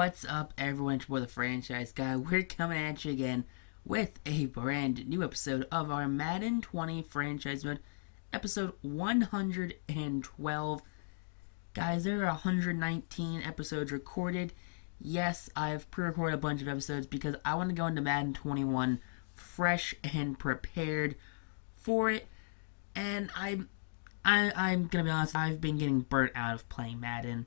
What's up, everyone? It's your boy, the Franchise Guy. We're coming at you again with a brand new episode of our Madden 20 Franchise Mode, episode 112. Guys, there are 119 episodes recorded. Yes, I've pre-recorded a bunch of episodes because I want to go into Madden 21 fresh and prepared for it. And I'm gonna be honest, I've been getting burnt out of playing Madden.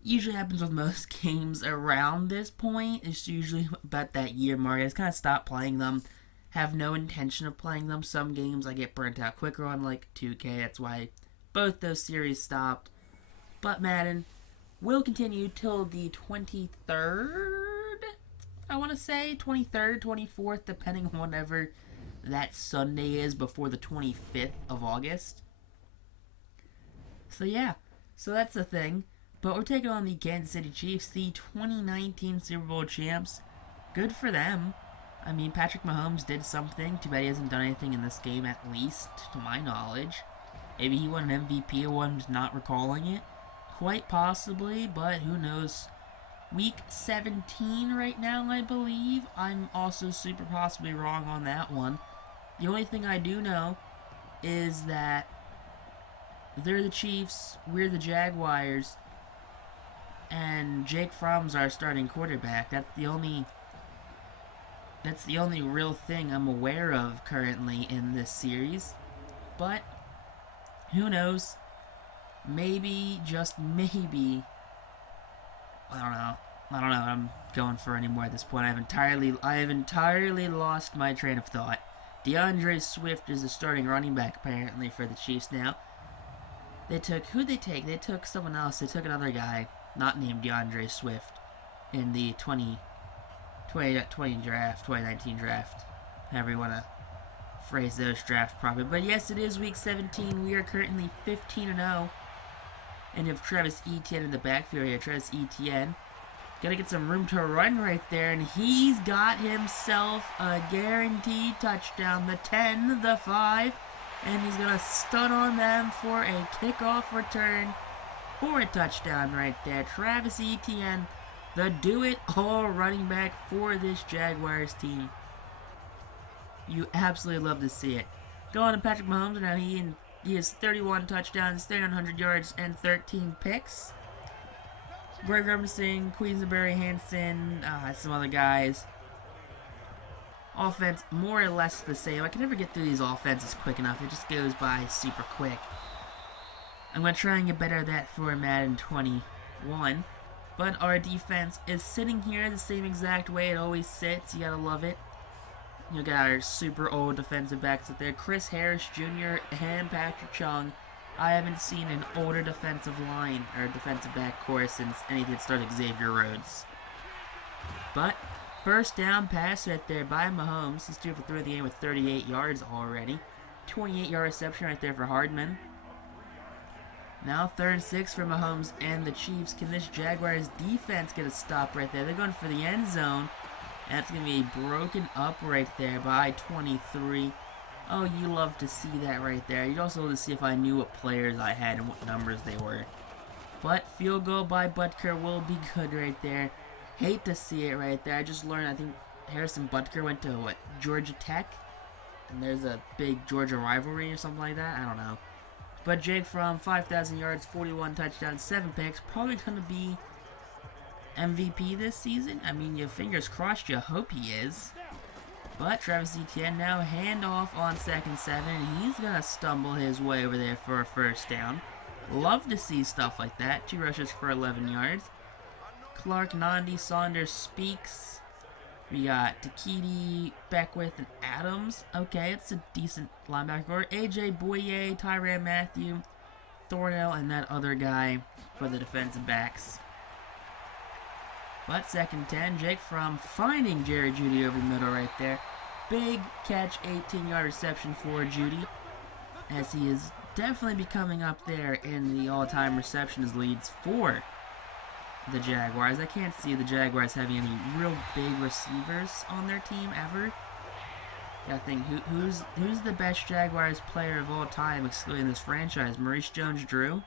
Usually happens with most games around this point. It's usually about that year mark. I just kind of stop playing them. Have no intention of playing them. Some games I get burnt out quicker on, like 2K. That's why both those series stopped. But Madden will continue till the 23rd, I want to say. 23rd, 24th, depending on whatever that Sunday is before the 25th of August. So yeah, so that's the thing. But we're taking on the Kansas City Chiefs, the 2019 Super Bowl champs. Good for them. I mean, Patrick Mahomes did something. Too bad he hasn't done anything in this game, at least, to my knowledge. Maybe he won an MVP or one's not recalling it. Quite possibly, but who knows. Week 17 right now, I believe. I'm also super possibly wrong on that one. The only thing I do know is that they're the Chiefs, we're the Jaguars, and Jake Fromm's our starting quarterback. That's the only real thing I'm aware of currently in this series. But who knows? Maybe, just maybe. I don't know what I'm going for anymore at this point. I have entirely lost my train of thought. DeAndre Swift is the starting running back apparently for the Chiefs now. Who'd they take? They took someone else. They took another guy, not named DeAndre Swift, in the 2019 draft. However you want to phrase those drafts properly. But yes, it is week 17. We are currently 15-0. And you have Travis Etienne in the backfield here. Travis Etienne. Gotta get some room to run right there. And he's got himself a guaranteed touchdown. The 10, the 5. And he's going to stun on them for a kickoff return for a touchdown right there. Travis Etienne, the do-it-all running back for this Jaguars team. You absolutely love to see it. Going to Patrick Mahomes, now he has 31 touchdowns, 300 yards, and 13 picks. Greg Robinson, Queensberry, Hanson, some other guys. Offense, more or less the same. I can never get through these offenses quick enough. It just goes by super quick. I'm going to try and get better at that for Madden 21. But our defense is sitting here the same exact way it always sits. You gotta love it. You got our super old defensive backs up there. Chris Harris Jr. and Patrick Chung. I haven't seen an older defensive line, or defensive back core, since anything that started Xavier Rhodes. But first down pass right there by Mahomes. He's 2 for 3 of the game with 38 yards already. 28-yard reception right there for Hardman. Now 3rd and 6 for Mahomes and the Chiefs. Can this Jaguars defense get a stop right there? They're going for the end zone. That's going to be broken up right there by 23. Oh, you love to see that right there. You'd also love to see if I knew what players I had and what numbers they were. But field goal by Butker will be good right there. Hate to see it right there. I just learned, I think Harrison Butker went to, Georgia Tech? And there's a big Georgia rivalry or something like that? I don't know. But Jake Fromm, 5,000 yards, 41 touchdowns, 7 picks. Probably going to be MVP this season. I mean, your fingers crossed, you hope he is. But Travis Etienne now handoff on 2nd and 7. And he's going to stumble his way over there for a first down. Love to see stuff like that. 2 rushes for 11 yards. Clark, Nandi, Saunders, Speaks. We got Takiti, Beckwith, and Adams. Okay, it's a decent linebacker. AJ Boye, Tyrann Mathieu, Thornell, and that other guy for the defensive backs. But 2nd and 10, Jake Fromm finding Jerry Jeudy over the middle right there. Big catch, 18-yard reception for Jeudy, as he is definitely becoming up there in the all-time receptions leads for the Jaguars. I can't see the Jaguars having any real big receivers on their team ever. Gotta think, who's the best Jaguars player of all time, excluding this franchise? Maurice Jones-Drew?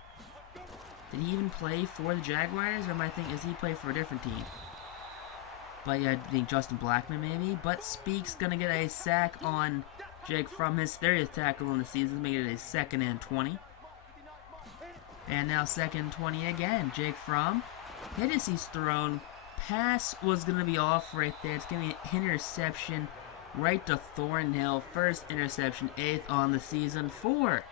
Did he even play for the Jaguars, or am I thinking, is he play for a different team? But yeah, I think Justin Blackman maybe. But Speak's going to get a sack on Jake Fromm, his 30th tackle in the season, make it a 2nd and 20. And now 2nd and 20 again. Jake Fromm, hit as he's thrown. Pass was going to be off right there. It's going to be an interception right to Thornhill. First interception, 8th on the season for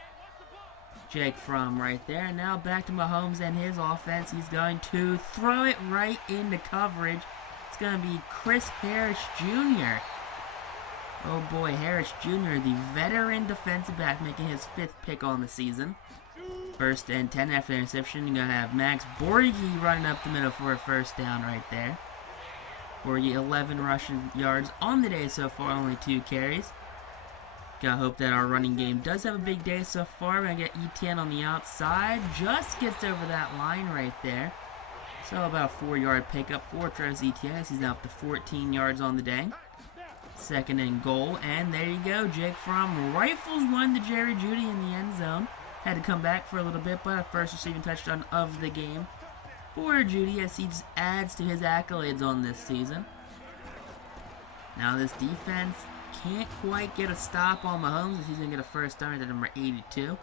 Jake Fromm right there. Now back to Mahomes and his offense. He's going to throw it right into coverage. It's going to be Chris Harris Jr. Oh boy, Harris Jr., the veteran defensive back, making his 5th pick on the season. 1st and 10 after the interception. You're going to have Max Borghi running up the middle for a 1st down right there. Borghi, 11 rushing yards on the day so far, only 2 carries. Gotta hope that our running game does have a big day so far. We're going to get ETN on the outside. Just gets over that line right there. So about a 4-yard pickup for Travis Etienne. He's now up to 14 yards on the day. 2nd and goal. And there you go. Jake Fromm rifles one to Jerry Jeudy in the end zone. Had to come back for a little bit, but a first receiving touchdown of the game for Jeudy as he just adds to his accolades on this season. Now this defense can't quite get a stop on Mahomes as he's going to get a 1st down at number 82.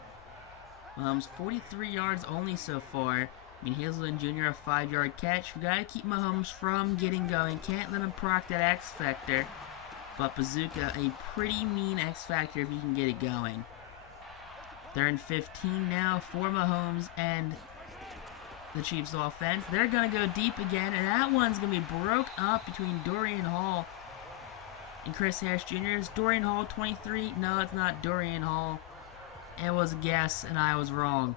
Mahomes 43 yards only so far. I mean, Hazelton Jr. a 5-yard catch. We got to keep Mahomes from getting going. Can't let him proc that X Factor. But Bazooka, a pretty mean X Factor if you can get it going. 3rd and 15 now for Mahomes and the Chiefs offense. They're going to go deep again, and that one's going to be broke up between Dorian Hall and Chris Harris Jr. Is Dorian Hall 23? No, it's not Dorian Hall. It was a guess, and I was wrong.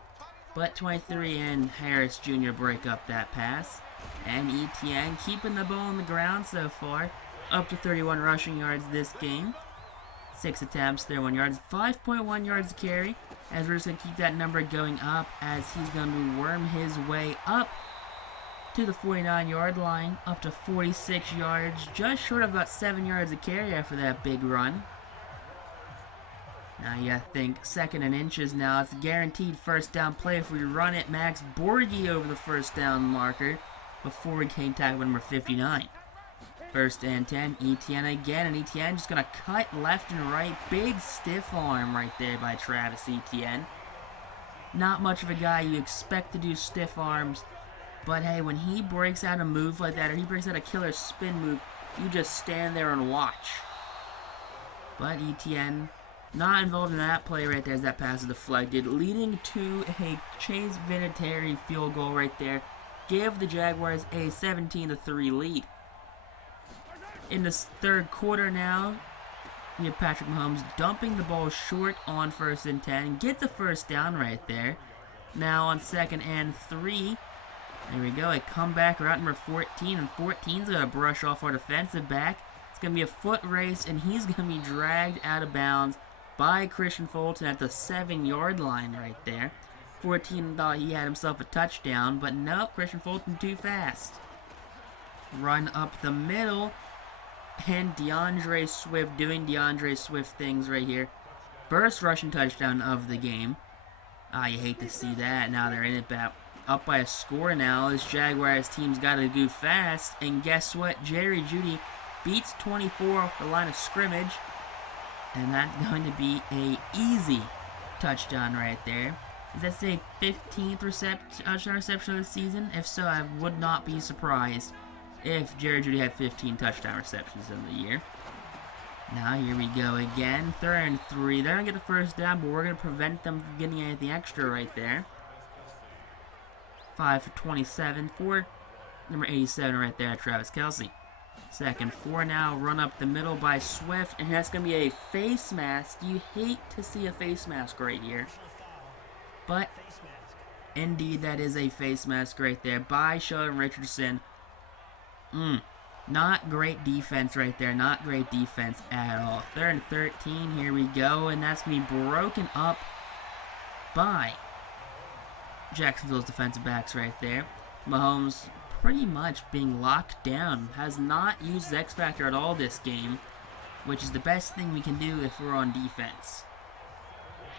But 23 and Harris Jr. break up that pass. And ETN keeping the ball on the ground so far. Up to 31 rushing yards this game. 6 attempts, 31 yards. 5.1 yards to carry. As we're just going to keep that number going up as he's going to worm his way up to the 49-yard line. Up to 46 yards. Just short of about 7 yards of carry after that big run. Now you got to think 2nd and inches now. It's a guaranteed 1st down play if we run it. Max Borghi over the 1st down marker before we came tackle number 59. 1st and 10. Etienne again, and Etienne just going to cut left and right. Big stiff arm right there by Travis Etienne. Not much of a guy you expect to do stiff arms, but hey, when he breaks out a move like that, or he breaks out a killer spin move, you just stand there and watch. But Etienne not involved in that play right there as that pass is deflected, leading to a Chase Vinatieri field goal right there. Give the Jaguars a 17-3 lead. In this 3rd quarter now, we have Patrick Mahomes dumping the ball short on 1st and 10. Gets a 1st down right there. Now on 2nd and 3. There we go, a comeback route number 14. And 14's going to brush off our defensive back. It's going to be a foot race, and he's going to be dragged out of bounds by Christian Fulton at the 7-yard line right there. 14 thought he had himself a touchdown, but nope, Christian Fulton too fast. Run up the middle. And DeAndre Swift doing DeAndre Swift things right here. First rushing touchdown of the game. You hate to see that. Now they're in it back. Up by a score now. This Jaguars team's got to go fast. And guess what? Jerry Jeudy beats 24 off the line of scrimmage. And that's going to be a easy touchdown right there. Is that say 15th reception of the season? If so, I would not be surprised if Jerry Jeudy had 15 touchdown receptions in the year. Now here we go again. 3rd and 3. They're going to get the 1st down, but we're going to prevent them from getting anything extra right there. 5 for 27 for number 87 right there, Travis Kelce. 2nd 4 now. Run up the middle by Swift, and that's going to be a face mask. You hate to see a face mask right here. But indeed, that is a face mask right there by Sheldon Richardson. Not great defense right there. Not great defense at all. 3rd and 13. Here we go. And that's going to be broken up by Jacksonville's defensive backs right there. Mahomes pretty much being locked down. Has not used X Factor at all this game, which is the best thing we can do if we're on defense.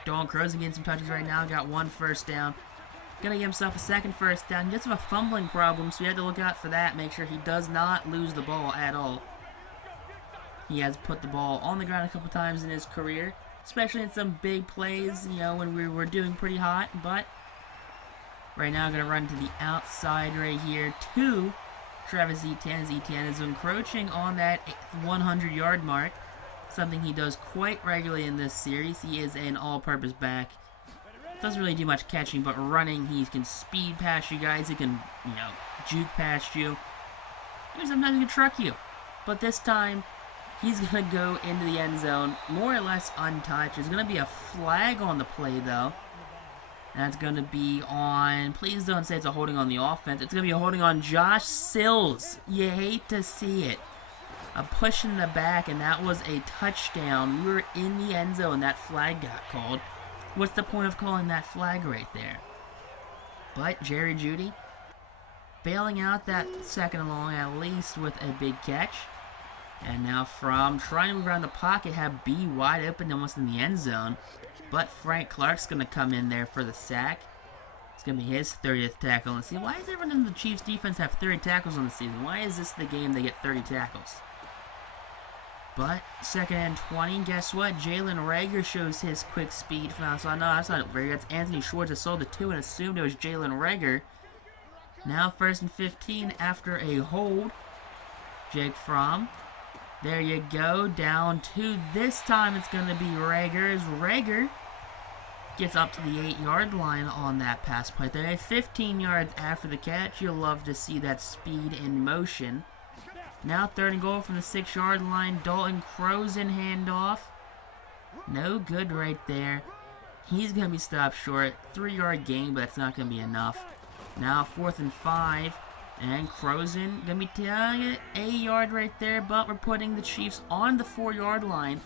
Dawn Crow's getting some touches right now. Got 1 1st down. Gonna get himself a second first down. He does have a fumbling problem, so we have to look out for that. Make sure he does not lose the ball at all. He has put the ball on the ground a couple times in his career, especially in some big plays, you know, when we were doing pretty hot. But right now, gonna run to the outside right here to Travis Etienne. As Etienne is encroaching on that 100-yard mark, something he does quite regularly in this series. He is an all-purpose back. Doesn't really do much catching, but running, he can speed past you guys. He can, you know, juke past you. Even sometimes he can truck you. But this time, he's going to go into the end zone, more or less untouched. There's going to be a flag on the play, though. That's going to be on, please don't say it's a holding on the offense. It's going to be a holding on Josh Sills. You hate to see it. A push in the back, and that was a touchdown. We were in the end zone. That flag got called. What's the point of calling that flag right there? But Jerry Jeudy bailing out that second and long, at least with a big catch. And now from trying to move around the pocket, have B wide open almost in the end zone. But Frank Clark's going to come in there for the sack. It's going to be his 30th tackle. And see, why does everyone in the Chiefs defense have 30 tackles on the season? Why is this the game they get 30 tackles? But second and 20, guess what? Jalen Reagor shows his quick speed. So no, that's not Reagor. That's Anthony Schwartz. I saw the two and assumed it was Jalen Reagor. Now first and 15 after a hold. Jake Fromm. There you go. Down two. This time it's going to be Reagor. As Reagor gets up to the 8-yard line on that pass play. There, 15 yards after the catch. You'll love to see that speed in motion. Now third and goal from the 6-yard line. Dalton Crozen handoff. No good right there. He's going to be stopped short. 3-yard gain, but that's not going to be enough. Now fourth and 5. And Crozen going to be taking a yard right there, but we're putting the Chiefs on the 4-yard line.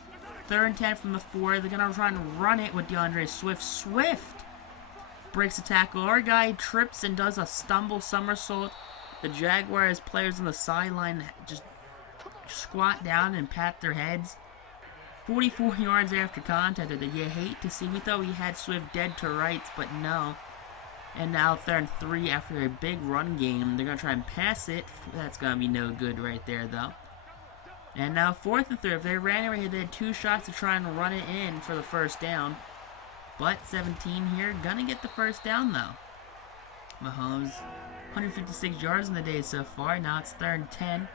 Third and 10 from the 4. They're going to try and run it with DeAndre Swift. Swift breaks the tackle. Our guy trips and does a stumble somersault. The Jaguars players on the sideline just squat down and pat their heads. 44 yards after contact that you hate to see. We thought we had Swift dead to rights, but no. And now third and 3 after a big run game. They're going to try and pass it. That's going to be no good right there, though. And now fourth and 3. If they ran it right here, they had 2 shots to try and run it in for the first down. But 17 here. Going to get the first down, though. Mahomes, 156 yards in the day so far. Now it's third and 10.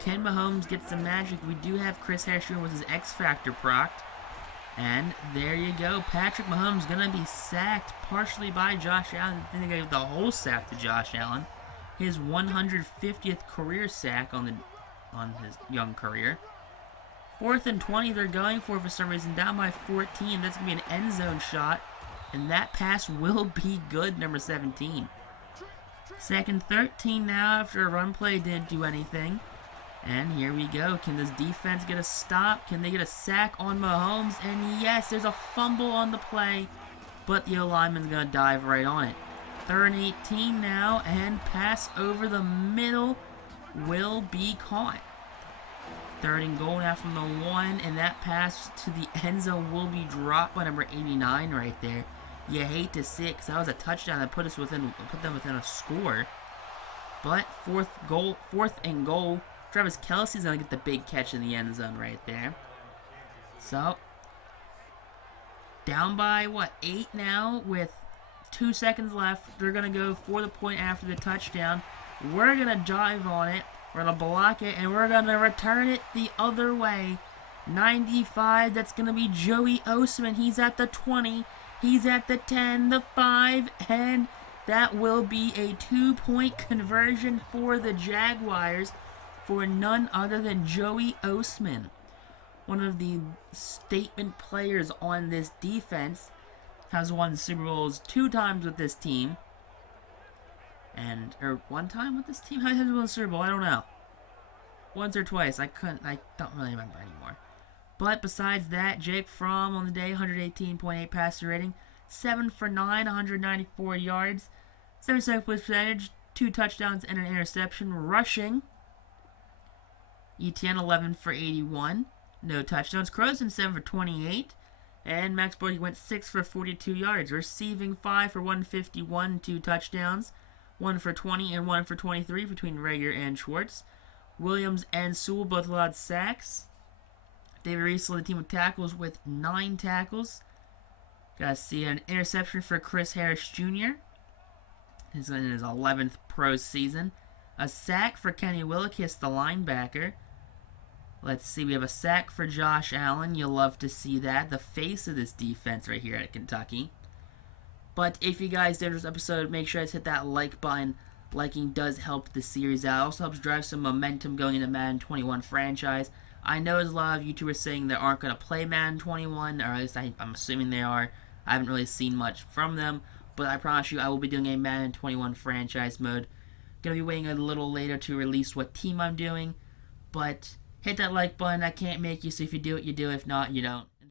Can Mahomes get some magic? We do have Chris Hesher with his X Factor procced. And there you go. Patrick Mahomes going to be sacked partially by Josh Allen. I think they gave the whole sack to Josh Allen. His 150th career sack on his young career. Fourth and 20 they're going for some reason. Down by 14. That's going to be an end zone shot. And that pass will be good, number 17. Second 13 now after a run play didn't do anything. And here we go. Can this defense get a stop? Can they get a sack on Mahomes? And yes, there's a fumble on the play. But the O-lineman's going to dive right on it. Third and 18 now. And pass over the middle will be caught. Third and goal now from the 1. And that pass to the end zone will be dropped by number 89 right there. You hate to see it because that was a touchdown that put them within a score. But fourth and goal. Travis Kelce's going to get the big catch in the end zone right there. So, down by, 8 now with 2 seconds left. They're going to go for the point after the touchdown. We're going to dive on it. We're going to block it, and we're going to return it the other way. 95, that's going to be Joey Osman. He's at the 20. He's at the 10, the 5, and that will be a 2-point conversion for the Jaguars. For none other than Joey Osman, one of the statement players on this defense, has won Super Bowls 2 times with this team, or 1 time with this team. How many times has he won the Super Bowl? I don't know. Once or twice. I don't really remember anymore. But besides that, Jake Fromm on the day, 118.8 passer rating, 7 for 9, 194 yards, 77% percentage, 2 touchdowns and an interception. Rushing, Etienne 11 for 81, no touchdowns. Crozen 7 for 28, And Max Borgi went 6 for 42 yards, receiving 5 for 151, 2 touchdowns, 1 for 20 and 1 for 23 between Rager and Schwartz. Williams and Sewell both allowed sacks. David Reese led the team with tackles with 9 tackles. Gotta see an interception for Chris Harris Jr. He's in his 11th pro season. A sack for Kenny Willekes, the linebacker. Let's see, we have a sack for Josh Allen. You'll love to see that. The face of this defense right here at Kentucky. But if you guys did this episode, make sure to hit that like button. Liking does help the series out. It also helps drive some momentum going into Madden 21 franchise. I know there's a lot of YouTubers saying they aren't going to play Madden 21, or at least I'm assuming they are. I haven't really seen much from them. But I promise you, I will be doing a Madden 21 franchise mode. Gonna be waiting a little later to release what team I'm doing. But hit that like button. I can't make you, so if you do it, you do. If not, you don't.